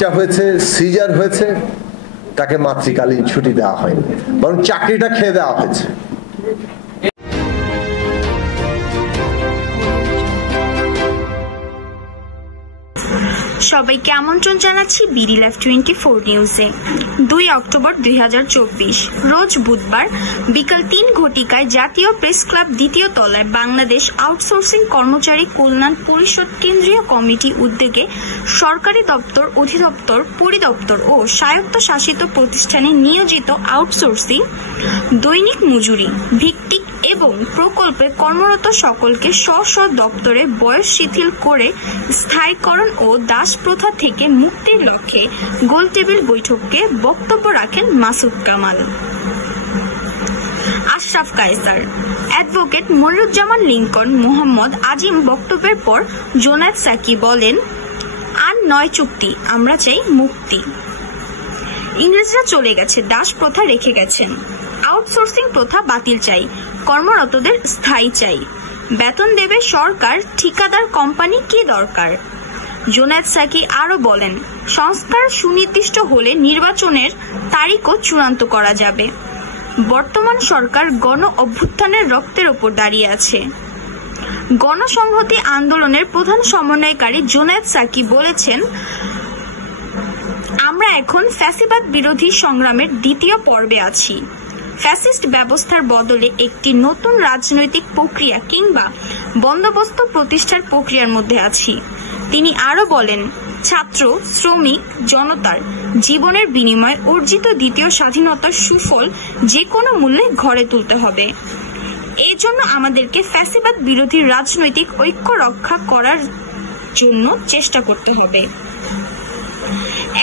বাচ্চা হয়েছে, সিজার হয়েছে, তাকে মাতৃকালীন ছুটি দেওয়া হয়নি, বরং চাকরিটা খেয়ে দেওয়া হয়েছে। সবাইকে আমন্ত্রণ জানাচ্ছি বিডি লাইভ 24 নিউজে। 2 অক্টোবর 2024 রোজ বুধবার বিকাল 3 ঘটিকায় জাতীয় প্রেস ক্লাব দ্বিতীয় তলায় বাংলাদেশ আউটসোর্সিং কর্মচারী কল্যাণ পরিষদ কেন্দ্রীয় কমিটি উদ্যোগে সরকারি দপ্তর, অধিদপ্তর, পরিদপ্তর ও স্বায়ত্তশাসিত প্রতিষ্ঠানে নিয়োজিত আউটসোর্সিং, দৈনিক মজুরি ভিত্তিক এবং প্রকল্পে কর্মরত সকলকে স্ব দপ্তরে বয়স শিথিল করে স্থায়ীকরণ ও দাস প্রথা থেকে মুক্তির লক্ষ্যে গোলটেবিল বৈঠকে বক্তব্য রাখেন মাসুদ কামাল, আশরাফ কায়সার, অ্যাডভোকেট মনিরুজ্জামান লিংকন, মোহাম্মদ আজিম। বক্তব্যের পর জোনায়েদ সাকি বলেন, আর 9 চুক্তি, আমরা চাই মুক্তি। ইংরেজরা চলে গেছে, দাস প্রথা রেখে গেছেন, আউটসোর্সিং প্রথা বাতিল চাই, কর্মরতদের স্থায়ী চাই, বেতন দেবে সরকার, ঠিকাদার কোম্পানি কি দরকার। জোনায়েদ সাকি আরো বলেন, সংস্কার সুনির্দিষ্ট হলে নির্বাচনের তারিখও চূড়ান্ত করা যাবে। বর্তমান সরকার গণ অভ্যুত্থানের রক্তের ওপর দাঁড়িয়ে আছে। গণসংহতি আন্দোলনের প্রধান সমন্বয়কারী জোনায়েদ সাকি বলেছেন, আমরা এখন ফ্যাসিবাদ বিরোধী সংগ্রামের দ্বিতীয় পর্বে আছি। ফ্যাসিস্ট ব্যবস্থার বদলে একটি নতুন রাজনৈতিক প্রক্রিয়া কিংবা বন্দোবস্ত প্রতিষ্ঠার প্রক্রিয়ার মধ্যে আছি। তিনি আরো বলেন, ছাত্র, শ্রমিক, জনতার জীবনের বিনিময়ে অর্জিত দ্বিতীয় স্বাধীনতার সুফল যে কোনো মূল্যে ঘরে তুলতে হবে। এর জন্য আমাদেরকে ফ্যাসিবাদ বিরোধী রাজনৈতিক ঐক্য রক্ষা করার জন্য চেষ্টা করতে হবে।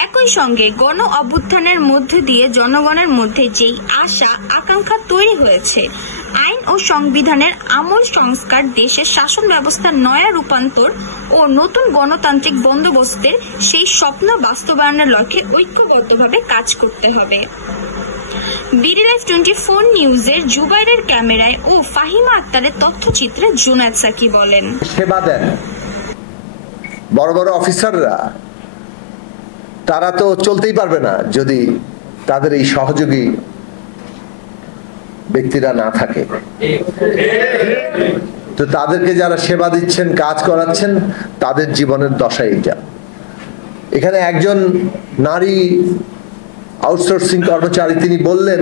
একই সঙ্গে গণ অভ্যুত্থানের মধ্যে দিয়ে জনগণের মধ্যে যেই আশা আকাঙ্ক্ষা তৈরি হয়েছে, আইন ও সংবিধানের আমূল সংস্কার, দেশের শাসন ব্যবস্থার নয়া রূপান্তর ও নতুন গণতান্ত্রিক বন্দোবস্তের সেই স্বপ্ন বাস্তবায়নের লক্ষ্যে ঐক্যবদ্ধভাবে কাজ করতে হবে। বিডি লাইভ 24 নিউজের জুবাইরের ক্যামেরায় ও ফাহিমা আক্তারের তথ্যচিত্রে জোনায়েদ সাকি বলেন, সেবা দেন বড় বড় অফিসাররা, তারা তো চলতেই পারবে না যদি তাদের এই সহযোগী ব্যক্তিরা না থাকে। তো তাদেরকে যারা সেবা দিচ্ছেন, কাজ করাচ্ছেন, তাদের জীবনের দশা এইটা। এখানে একজন নারী আউটসোর্সিং কর্মচারী, তিনি বললেন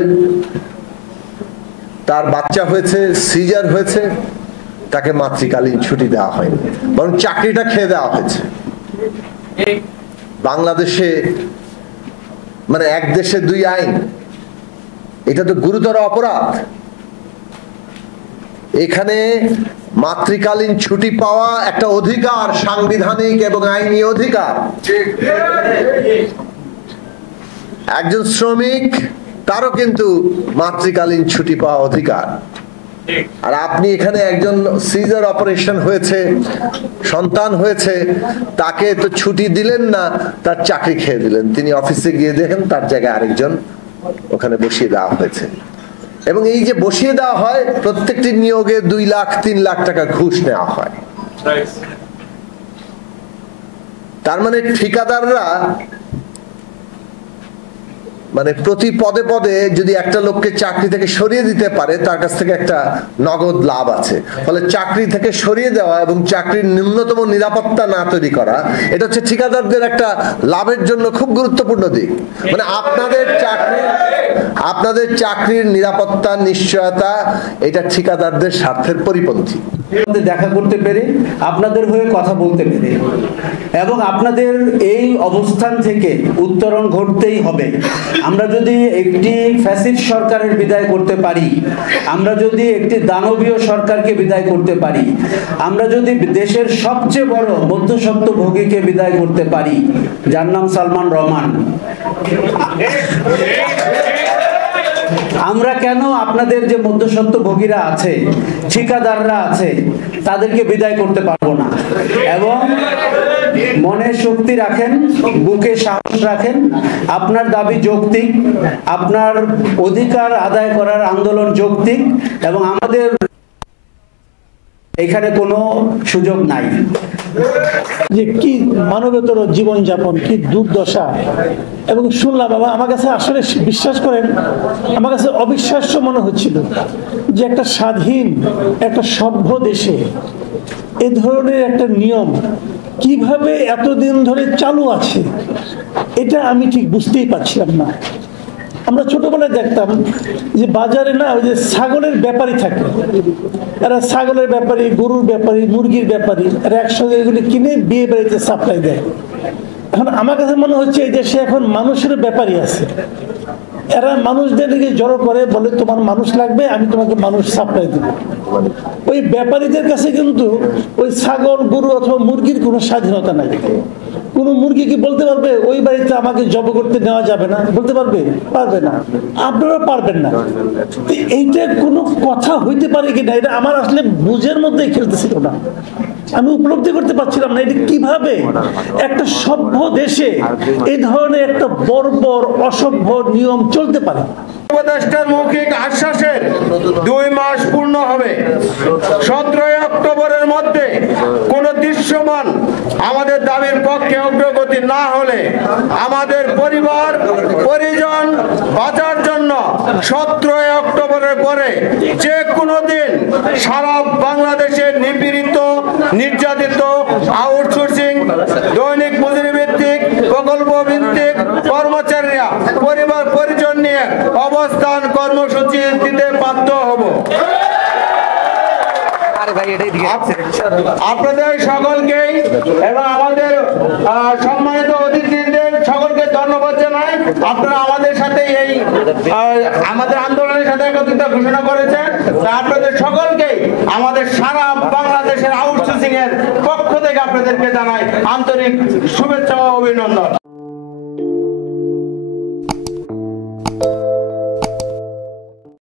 তার বাচ্চা হয়েছে, সিজার হয়েছে, তাকে মাতৃকালীন ছুটি দেওয়া হয়নি, বরং চাকরিটা খেয়ে দেওয়া হয়েছে। বাংলাদেশে মানে এক দেশে দুই আইন, এটা তো গুরুতর অপরাধ। এখানে মাতৃকালীন ছুটি পাওয়া একটা অধিকার, সাংবিধানিক এবং আইনি অধিকার। একজন শ্রমিক, তারও কিন্তু মাতৃকালীন ছুটি পাওয়া অধিকার। আর আপনি এখানে একজন সিজার অপারেশন হয়েছে, সন্তান হয়েছে, তাকে তো ছুটি দিলেন না, তার চাকরি খেয়ে দিলেন। তিনি অফিসে গিয়ে দেখেন তার জায়গায় আরেকজন ওখানে বসিয়ে দেওয়া হয়েছে। এবং এই যে বসিয়ে দেওয়া হয়, প্রত্যেকটি নিয়োগে 2 লাখ 3 লাখ টাকা ঘুষ নেওয়া হয়। তার মানে ঠিকাদাররা মানে প্রতি পদে পদে যদি একটা লোককে চাকরি থেকে সরিয়ে দিতে পারে, তার কাছ থেকে একটা নগদ লাভ আছে। ফলে চাকরি থেকে সরিয়ে দেওয়া এবং চাকরির ন্যূনতম নিরাপত্তা না তৈরি করা, এটা হচ্ছে ঠিকাদারদের একটা লাভের জন্য খুব গুরুত্বপূর্ণ দিক। মানে আপনাদের চাকরির নিরাপত্তা, নিশ্চয়তা, এটা ঠিকাদারদের স্বার্থের পরিপন্থী। দেখা করতে পেরে, আপনাদের হয়ে কথা বলতে পেরে, এবং আপনাদের এই অবস্থান থেকে উত্তরণ ঘটতেই হবে। আমরা যদি একটি ফ্যাসিস্ট সরকারের বিদায় করতে পারি, আমরা যদি একটি দানবীয় সরকারকে বিদায় করতে পারি, আমরা যদি দেশের সবচেয়ে বড় মধ্যস্বত্বভোগীকে বিদায় করতে পারি, যার নাম সালমান রহমান, আমরা কেন আপনাদের যে মধ্যস্বত্বভোগীরা আছে, ঠিকাদাররা আছে, তাদেরকে বিদায় করতে পারবো না? এবং মনে শক্তি রাখেন, বুকে সাহস রাখেন। আপনার দাবি যৌক্তিক, আপনার অধিকার আদায় করার আন্দোলন যৌক্তিক, এবং আমাদের এখানে কোনো সুযোগ নাই। যে কি মানবতর জীবনযাপন, কি দুর্দশা। এবং শুনলাম, আমার কাছে আসলে বিশ্বাস করেন, আমার কাছে অবিশ্বাস্য মনে হচ্ছিল যে একটা স্বাধীন একটা সভ্য দেশে এ ধরনের একটা নিয়ম কিভাবে এতদিন ধরে চালু আছে, এটা আমি ঠিক বুঝতেই পারছিলাম না। আমরা ছোটবেলায় দেখতাম যে বাজারে না ওই যে ছাগলের ব্যাপারী থাকে, এরা ছাগলের ব্যাপারী, গরুর ব্যাপারী, মুরগির ব্যাপারী, এরা একসঙ্গে এগুলি কিনে বিয়ে বাড়িতে সাপ্লাই দেয়। এখন আমার কাছে মনে হচ্ছে এই দেশে এখন মানুষের ব্যাপারী আছে, এরা মানুষদেরকে জড়ো করে, বলে তোমার মানুষ লাগবে, আমি তোমাকে মানুষ সাপ্লাই দেবো। ওই ব্যাপারীদের কাছে কিন্তু ওই ছাগল, গরু অথবা মুরগির কোনো স্বাধীনতা নাই। কোন মুরগি কি বলতে পারবে ওই বাড়িতে আমাকে জব করতে নেওয়া যাবে না? বলতে পারবে? পারবে না। আপনারাও পারবেন না। এইটা কোনো কথা হইতে পারে কিনা, এটা আমার আসলে বুঝের মধ্যে খেলতেছিল না। আমি উপলব্ধি করতে পারছিলাম না এটা কিভাবে একটা সভ্য দেশে এই ধরনের একটা বর্বর অসভ্য নিয়ম চলতে পারে। উপদেষ্টার মৌখিক আশ্বাসের 2 মাস পূর্ণ হবে। 17 অক্টোবরের মধ্যে কোন দৃশ্যমান আমাদের দাবির পক্ষে অগ্রগতি না হলে আমাদের পরিবার পরিজন বাঁচার জন্য 17 অক্টোবরের পরে যে কোনো দিন সারা বাংলাদেশের নিপীড়িত, নির্যাতিত, আউটসোর্সিং, দৈনিক মজুরি ভিত্তিক, প্রকল্প ভিত্তিক কর্মচারীরা পরিবার পরিজন নিয়ে অবস্থান কর্মসূচি দিতে বাধ্য হব। আপনাদের সকলকেই এবং আমাদের সম্মানিত অতিথিদের সকলকে ধন্যবাদ জানাই। আপনারা আমাদের সাথে এই আমাদের আন্দোলনের সাথে একত্রিত ঘোষণা করেছেন। আপনাদের সকলকেই আমাদের সারা বাংলাদেশের আউটসোর্সিং এর পক্ষ থেকে আপনাদেরকে জানাই আন্তরিক শুভেচ্ছা ও অভিনন্দন।